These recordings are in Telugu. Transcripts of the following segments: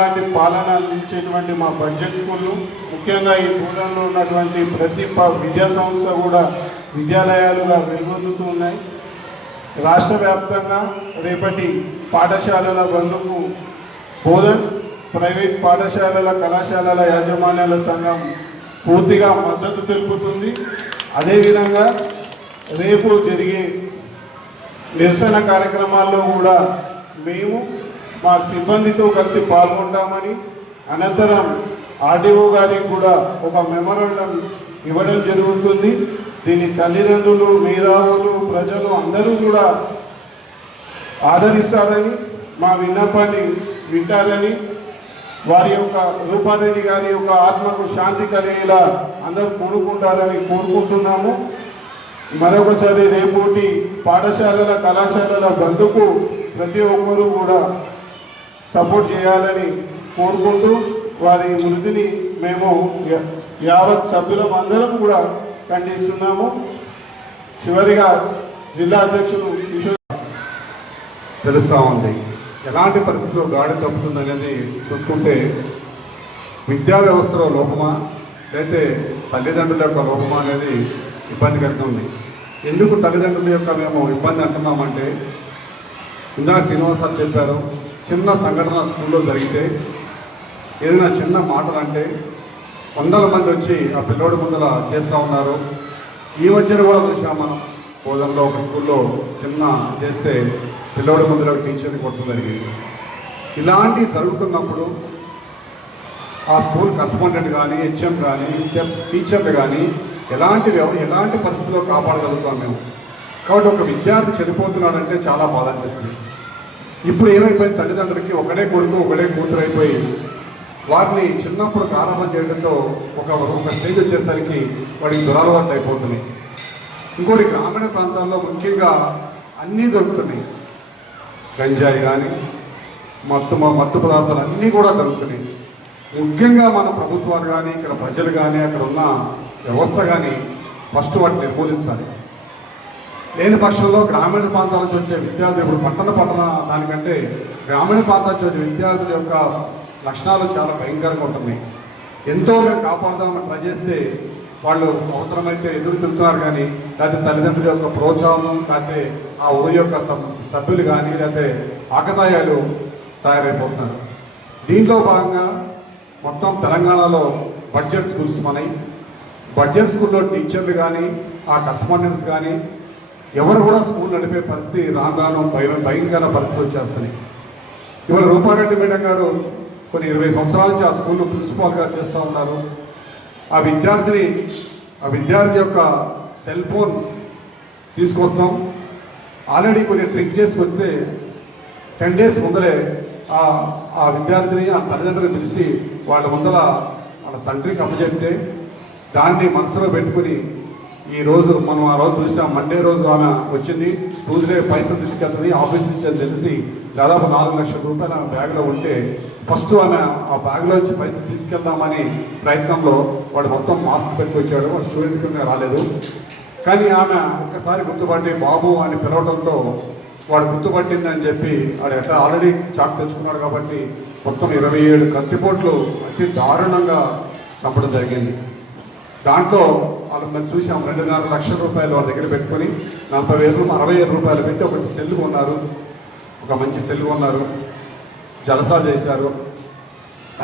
ఇలాంటి పాలన అందించేటువంటి మా బడ్జెట్ స్కూళ్ళు ముఖ్యంగా ఈ దూరంలో ఉన్నటువంటి ప్రతి విద్యా సంస్థ కూడా విద్యాలయాలుగా వెలుగొందుతూ ఉన్నాయి. రాష్ట్ర వ్యాప్తంగా రేపటి పాఠశాలల బంధుకు బోధన్ ప్రైవేట్ పాఠశాలల కళాశాలల యాజమాన్యాల సంఘం పూర్తిగా మద్దతు తెలుపుతుంది. అదేవిధంగా రేపు జరిగే నిరసన కార్యక్రమాల్లో కూడా మేము మా సిబ్బందితో కలిసి పాల్గొంటామని, అనంతరం ఆర్డీఓ గారికి కూడా ఒక మెమోరాండం ఇవ్వడం జరుగుతుంది. దీని తల్లిదండ్రులు, మేధావులు, ప్రజలు అందరూ కూడా ఆదరిస్తారని, మా విన్నపాన్ని వింటారని, వారి యొక్క రూపారెడ్డి గారి యొక్క ఆత్మకు శాంతి కలిగేలా అందరూ కోరుకుంటారని కోరుకుంటున్నాము. మరొకసారి రేపటి పాఠశాలల కళాశాలల బంధుకు ప్రతి ఒక్కరూ కూడా సపోర్ట్ చేయాలని కోరుకుంటూ వారి మృతిని మేము యావత్ సభ్యులం అందరం కూడా ఖండిస్తున్నాము. చివరిగా జిల్లా అధ్యక్షులు కిషోర్ తెలుస్తూ ఉంది ఎలాంటి పరిస్థితుల్లో గాడి తప్పుతుంది అనేది చూసుకుంటే విద్యా వ్యవస్థలో లోపమా లేకపోతే తల్లిదండ్రుల యొక్క లోపమా అనేది ఇబ్బంది కలుగుతుంది. ఎందుకు తల్లిదండ్రుల యొక్క మేము ఇబ్బంది అంటున్నామంటే ఇందాక శ్రీనివాసాలు చెప్పారు, చిన్న సంఘటన స్కూల్లో జరిగితే ఏదైనా చిన్న మాటలు అంటే వందల మంది వచ్చి ఆ పిల్లోడి ముందర చేస్తూ ఉన్నారు. ఈ మధ్యన కూడా చూసాం మనం బోధనలో ఒక స్కూల్లో చిన్న చేస్తే పిల్లోడి ముందర టీచర్ని కొట్టడం జరిగింది. ఇలాంటివి జరుగుతున్నప్పుడు ఆ స్కూల్ కరస్పాండెంట్ కానీ హెచ్ఎం కానీ టీచర్లు కానీ ఎలాంటి పరిస్థితుల్లో కాపాడగలుగుతాం మేము. కాబట్టి ఒక విద్యార్థి చనిపోతున్నాడంటే చాలా బాధ అనిపిస్తుంది. ఇప్పుడు ఏమైపోయింది, తల్లిదండ్రులకి ఒకడే కొడుకు ఒకడే కూతురు అయిపోయి వారిని చిన్నప్పుడు ప్రారంభం చేయడంతో ఒక స్టేజ్ వచ్చేసరికి వాడికి దురలవాట్లు అయిపోతున్నాయి. ఇంకోటి గ్రామీణ ప్రాంతాల్లో ముఖ్యంగా అన్నీ దొరుకుతున్నాయి. గంజాయి కానీ మత్తు పదార్థాలు అన్నీ కూడా దొరుకుతున్నాయి. ముఖ్యంగా మన ప్రభుత్వాలు కానీ ఇక్కడ ప్రజలు కానీ అక్కడ ఉన్న వ్యవస్థ కానీ ఫస్ట్ వాటిని నిర్మూలించాలి. లేని పక్షంలో గ్రామీణ ప్రాంతాల నుంచి వచ్చే విద్యార్థులు ఇప్పుడు పట్టణ దానికంటే గ్రామీణ ప్రాంతాల నుంచి వచ్చే విద్యార్థుల యొక్క లక్షణాలు చాలా భయంకరంగా ఉంటున్నాయి. ఎంతో మేము కాపాడుదామని ట్రై చేస్తే వాళ్ళు అవసరమైతే ఎదురు తిరుగుతున్నారు కానీ లేకపోతే తల్లిదండ్రుల యొక్క ప్రోత్సాహం లేకపోతే ఆ ఊరి యొక్క సభ్యులు కానీ లేకపోతే ఆకతాయాలు తయారైపోతున్నారు. దీంట్లో భాగంగా మొత్తం తెలంగాణలో బడ్జెట్ స్కూల్స్ మనయి. బడ్జెట్ స్కూల్లో టీచర్లు కానీ ఆ కరస్పాండెంట్స్ కానీ ఎవరు కూడా స్కూల్ నడిపే పరిస్థితి రాను భయంకర పరిస్థితి వచ్చేస్తున్నాయి. ఇవాళ రూపారెడ్డి మేడం గారు కొన్ని 20 సంవత్సరాల నుంచి ఆ స్కూల్లో ప్రిన్సిపాల్గా చేస్తూ ఉన్నారు. ఆ విద్యార్థి యొక్క సెల్ ఫోన్ తీసుకొస్తాం, ఆల్రెడీ కొన్ని ట్రిక్ చేసి వస్తే 10 days ముందరే ఆ విద్యార్థిని ఆ తల్లిదండ్రులు పిలిచి వాళ్ళ ముందర వాళ్ళ తండ్రికి అప్పచెప్తే దాన్ని మనసులో పెట్టుకుని ఈరోజు మనం ఆ రోజు చూసాం. మండే రోజు ఆమె వచ్చింది, ట్యూస్డే పైసలు తీసుకెళ్తుంది ఆఫీస్ నుంచి అని తెలిసి దాదాపు 4 లక్షల రూపాయలు ఆమె బ్యాగ్లో ఉంటే ఫస్ట్ ఆమె ఆ బ్యాగ్లో వచ్చి పైసలు తీసుకెళ్దామని ప్రయత్నంలో వాడు మొత్తం మాస్క్ పెట్టుకొచ్చాడు. వాడు స్టూడెంట్గా రాలేదు. కానీ ఆమె ఒక్కసారి గుర్తుపట్టి బాబు అని పిలవడంతో వాడు గుర్తుపట్టిందని చెప్పి వాడు ఎట్లా ఆల్రెడీ చాక్ తెచ్చుకున్నాడు కాబట్టి మొత్తం 27 కత్తిపోట్లు అతి దారుణంగా చంపడం జరిగింది. దాంట్లో వాళ్ళు మేము చూసాం 2.5 లక్షల రూపాయలు వాళ్ళ దగ్గర పెట్టుకొని 60,000 రూపాయలు పెట్టి ఒకటి సెల్ కొన్నారు, ఒక మంచి సెల్ కొన్నారు, జలసాలు చేశారు.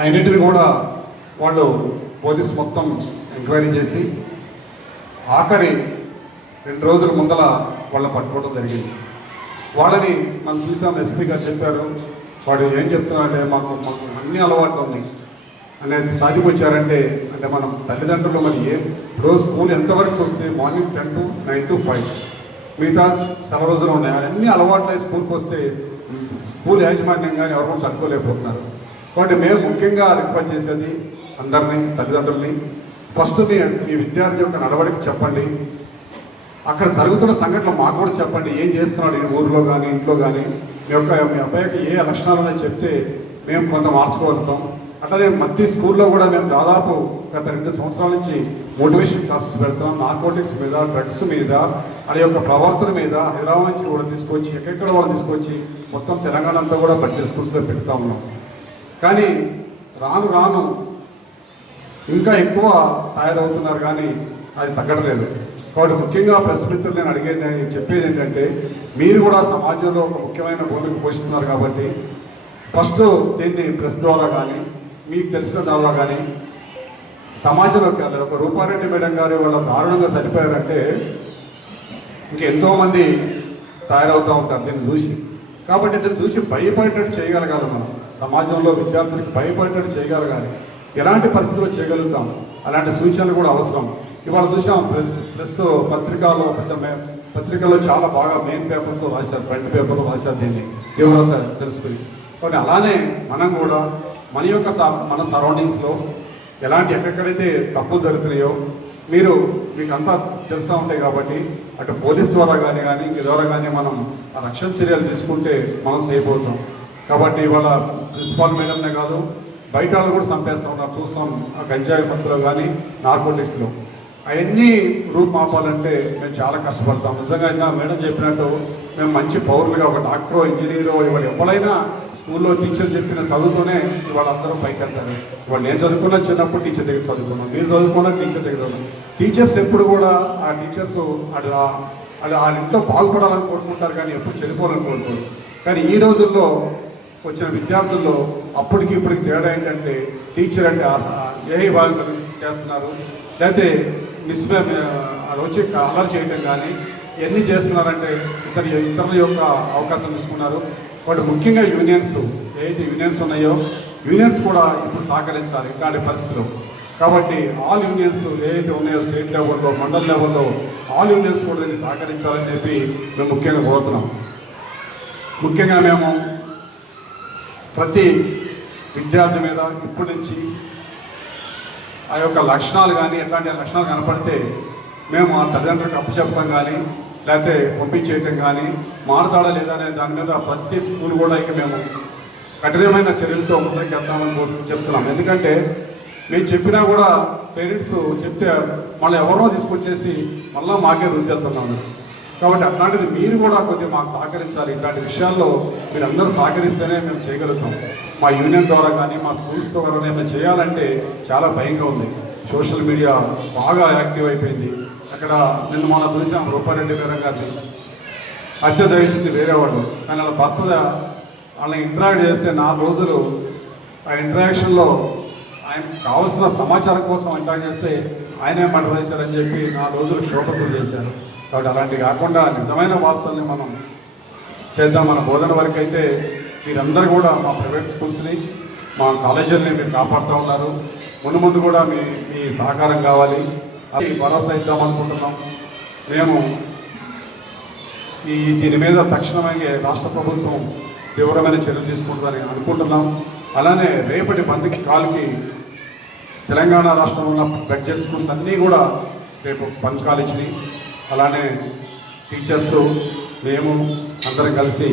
అన్నింటిని కూడా వాళ్ళు పోలీసు మొత్తం ఎంక్వైరీ చేసి ఆఖరి 2 రోజుల ముందల వాళ్ళని పట్టుకోవడం జరిగింది. వాళ్ళని మనం చూసాం, ఎస్పీ గారు చెప్పారు. వాడు ఏం చెప్తున్నారంటే మాకు అన్ని అలవాట్లు ఉన్నాయి అనేది స్టార్టింగ్ వచ్చారంటే అంటే మనం తల్లిదండ్రులు మరి రోజు స్కూల్ ఎంతవరకు వస్తే మార్నింగ్ 10 to 9 to 5 మిగతా సెలవు రోజులు ఉన్నాయి. అన్ని అలవాట్లు అయి స్కూల్కి వస్తే స్కూల్ యాజమాన్యం కానీ ఎవరు తట్టుకోలేకపోతున్నారు. కాబట్టి మేము ముఖ్యంగా రిక్వెస్ట్ చేసేది అందరినీ తల్లిదండ్రుల్ని ఫస్ట్ మీ విద్యార్థి యొక్క నడవడికి చెప్పండి. అక్కడ జరుగుతున్న సంఘటనలు మాకు కూడా చెప్పండి. ఏం చేస్తున్నాడు ఈ ఊరిలో కానీ ఇంట్లో కానీ మీ అబ్బాయికి ఏ లక్షణాలు ఉన్నాయో చెప్తే మేము కొంత మార్చుకోగలుగుతాం. అట్లనే ప్రతి స్కూల్లో కూడా మేము దాదాపు గత 2 సంవత్సరాల నుంచి మోటివేషన్ క్లాసెస్ పెడతాం. నార్కోటిక్స్ మీద, డ్రగ్స్ మీద, వాళ్ళ యొక్క ప్రవర్తన మీద హైదరాబాద్ నుంచి కూడా తీసుకొచ్చి ఎక్కడెక్కడ వాళ్ళు తీసుకొచ్చి మొత్తం తెలంగాణ అంతా కూడా బడ్జెట్ స్కూల్స్లో పెడతా ఉన్నాం. కానీ రాను రాను ఇంకా ఎక్కువ తయారవుతున్నారు, కానీ అది తగ్గట్లేదు. కాబట్టి ముఖ్యంగా ప్రెస్ మిత్రులు నేను చెప్పేది ఏంటంటే, మీరు కూడా సమాజంలో ఒక ముఖ్యమైన భూమిక పోషిస్తున్నారు కాబట్టి ఫస్ట్ దీన్ని ప్రెస్ ద్వారా కానీ మీకు తెలిసిన ద్వారా కానీ సమాజంలోకి వెళ్ళాలి. ఒక రూపారెడ్డి మేడం గారు వాళ్ళ దారుణంగా చనిపోయారంటే ఇంకెంతోమంది తయారవుతూ ఉంటారు దీన్ని చూసి. కాబట్టి దీన్ని చూసి భయపడేటట్టు చేయగలగాలి. మనం సమాజంలో విద్యార్థులకు భయపడేటట్టు చేయగలగాలి. ఎలాంటి పరిస్థితుల్లో చేయగలుగుతాం, అలాంటి సూచనలు కూడా అవసరం. ఇవాళ చూసాం ప్రెస్ పత్రికల్లో చాలా బాగా మెయిన్ పేపర్స్లో రాశారు, ఫ్రంట్ పేపర్లో రాశారు దీన్ని తీవ్రత తెలుసుకుని. కాబట్టి అలానే మనం కూడా మన సరౌండింగ్స్లో ఎలాంటి ఎక్కడెక్కడైతే తప్పులు జరుగుతున్నాయో మీకు అంతా తెలుస్తూ ఉంటాయి. కాబట్టి అటు పోలీస్ ద్వారా కానీ ఇంక ద్వారా కానీ మనం ఆ రక్షణ చర్యలు తీసుకుంటే మనం సేఫ్ అవుతాం. కాబట్టి ఇవాళ ప్రిన్సిపాల్ మేడంనే కాదు, బయట వాళ్ళు కూడా చంపేస్తూ ఉన్నారు, చూస్తాం. ఆ గంజాయి మత్తులో కానీ నార్కోటిక్స్లో అవన్నీ రూపుమాపాలంటే మేము చాలా కష్టపడతాం. నిజంగా ఇంకా మేడం చెప్పినట్టు మేము మంచి పౌరులుగా ఒక డాక్టరో ఇంజనీరో ఇవాళ ఎవరైనా స్కూల్లో టీచర్ చెప్పిన చదువుతోనే ఇవాళ అందరూ పైకి వెళ్తారు. ఇవాళ నేను చదువుకున్న చిన్నప్పుడు టీచర్ దగ్గర చదువుకున్నాను, మీరు చదువుకున్న టీచర్ దగ్గర చదువుకున్నాను. టీచర్స్ ఎప్పుడు కూడా ఆ టీచర్స్ వాళ్ళ ఇంట్లో బాగుపడాలని కోరుకుంటారు, కానీ ఎప్పుడు చనిపోవాలని కోరుకోరు. కానీ ఈ రోజుల్లో వచ్చిన విద్యార్థుల్లో అప్పటికి ఇప్పటికి తేడా ఏంటంటే, టీచర్ అంటే ఏ బాగా చేస్తున్నారు, లేకపోతే వచ్చి అల్లరి చేయటం కానీ ఇవన్నీ చేస్తున్నారంటే ఇతరుల యొక్క అవకాశం తీసుకున్నారు. వాటి ముఖ్యంగా యూనియన్స్ ఏదైతే యూనియన్స్ ఉన్నాయో యూనియన్స్ కూడా ఇప్పుడు సహకరించాలి ఇలాంటి పరిస్థితులు. కాబట్టి ఆల్ యూనియన్స్ ఏదైతే ఉన్నాయో స్టేట్ లెవెల్లో మండల్ లెవెల్లో ఆల్ యూనియన్స్ కూడా దీన్ని సహకరించాలని చెప్పి మేము ముఖ్యంగా కోరుతున్నాం. ముఖ్యంగా మేము ప్రతి విద్యార్థి మీద ఇప్పటి నుంచి ఆ యొక్క లక్షణాలు కానీ ఎట్లాంటి లక్షణాలు కనపడితే మేము ఆ తల్లిదండ్రులకు అప్పచెప్పడం కానీ లేకపోతే పంపించేయటం కానీ మారుతాడా లేదా అనే దాని మీద ప్రతి స్కూల్ కూడా ఇక మేము కఠినమైన చర్యలతో ముందుకు వెళ్తామని చెప్తున్నాం. ఎందుకంటే మేము చెప్పినా కూడా పేరెంట్స్ చెప్తే మళ్ళీ ఎవరో తీసుకొచ్చేసి మళ్ళీ మాకే రుచి వెళ్తున్నాము. కాబట్టి అట్లాంటిది మీరు కూడా కొద్దిగా మాకు సహకరించాలి. ఇట్లాంటి విషయాల్లో మీరు అందరూ సహకరిస్తేనే మేము చేయగలుగుతాం. మా యూనియన్ ద్వారా కానీ మా స్కూల్స్ ద్వారా మేము చేయాలంటే చాలా భయంగా ఉంది. సోషల్ మీడియా బాగా యాక్టివ్ అయిపోయింది. అక్కడ నిన్న మనం చూసాం రూపారెడ్డి మేడం గారిని హత్య చేసింది వేరే వాళ్ళు, కానీ వాళ్ళ భర్త వాళ్ళని ఇంటరాక్ట్ చేస్తే 4 రోజులు ఆ ఇంటరాక్షన్లో ఆయనకు కావాల్సిన సమాచారం కోసం ఇంటరాక్ట్ చేస్తే ఆయనే మర్డర్ చేశారని చెప్పి 4 రోజులు క్షోభతులు చేశారు. కాబట్టి అలాంటివి కాకుండా నిజమైన వార్తల్ని మనం చేద్దాం. మన బోధన వరకు అయితే మీరందరూ కూడా మా ప్రైవేట్ స్కూల్స్ని మా కాలేజీలని మీరు కాపాడుతూ ఉన్నారు. ముందు కూడా మీ సహకారం కావాలి. అది భరోసా ఇద్దాం అనుకుంటున్నాం. మేము దీని మీద తక్షణమే రాష్ట్ర ప్రభుత్వం తీవ్రమైన చర్యలు తీసుకుంటుందని అనుకుంటున్నాం. అలానే రేపటి బంద్కి కాల్కి తెలంగాణ రాష్ట్రంలో ఉన్న బడ్జెట్ స్కూల్స్ అన్నీ కూడా రేపు బంద్ కాల్ ఇచ్చినాయి. అలానే టీచర్స్ మేము అందరం కలిసి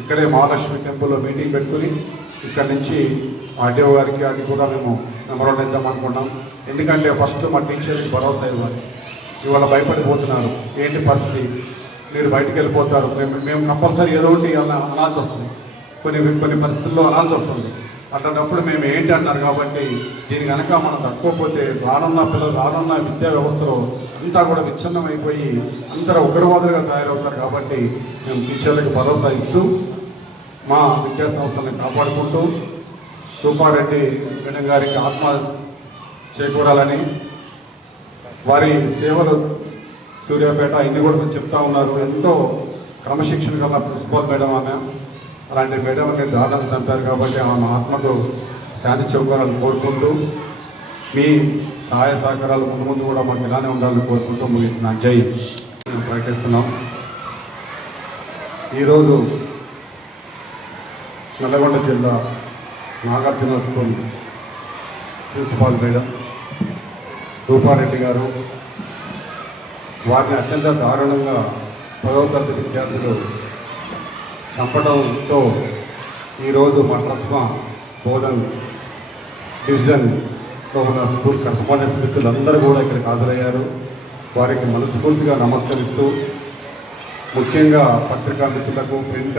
ఇక్కడే మహాలక్ష్మి టెంపుల్లో మీటింగ్ పెట్టుకుని ఇక్కడి నుంచి ఆర్డీఓ గారికి అది కూడా మేము మెమోరాండం ఇద్దాం అనుకున్నాం. ఎందుకంటే ఫస్ట్ మా టీచర్కి భరోసా ఇవ్వాలి. ఇవాళ భయపడిపోతున్నారు, ఏంటి పరిస్థితి, మీరు బయటికి వెళ్ళిపోతారు, మేము కంపల్సరీ ఏదో ఒకటి అనాల్సి వస్తుంది, కొన్ని పరిస్థితుల్లో అనాల్సి వస్తుంది. అట్లాంటప్పుడు మేము ఏంటి అంటారు. కాబట్టి దీని కనుక మనం తక్కువపోతే రానున్న విద్యా వ్యవస్థలో అంతా కూడా విచ్ఛిన్నమైపోయి అందరూ ఉగ్రవాదులుగా తయారవుతారు. కాబట్టి మేము టీచర్లకు భరోసా ఇస్తూ మా విద్యా సంస్థలను కాపాడుకుంటూ రూపారెడ్డి మేడం గారికి ఆత్మ చేకూరాలని, వారి సేవలు సూర్యాపేట ఇన్ని కూడా చెప్తా ఉన్నారు. ఎంతో క్రమశిక్షణ గల ప్రిన్సిపాల్ మేడం ఆమె. అలాంటి మేడం అనేది దారుణంగా చంపారు. కాబట్టి ఆమె ఆత్మకు శాంతి చేకూరాలని కోరుకుంటూ మీ సహాయ సహకారాలు ముందు కూడా మాకు ఇలానే ఉండాలని కోరుకుంటూ ముగిస్తున్న జై ప్రకటిస్తున్నాం. ఈరోజు నల్లగొండ జిల్లా Nagarjuna school principal madam Rupa Reddy గారు, వారిని అత్యంత దారుణంగా 10వ తరగతి విద్యార్థులు చంపడంతో ఈరోజు మా ట్రస్మా బోధన్ డివిజన్లో ఉన్న స్కూల్ కరస్పాండెన్స్ మిత్రులందరూ కూడా ఇక్కడికి హాజరయ్యారు. వారికి మనస్ఫూర్తిగా నమస్కరిస్తూ ముఖ్యంగా పత్రికా మిత్రులకు, ప్రింట్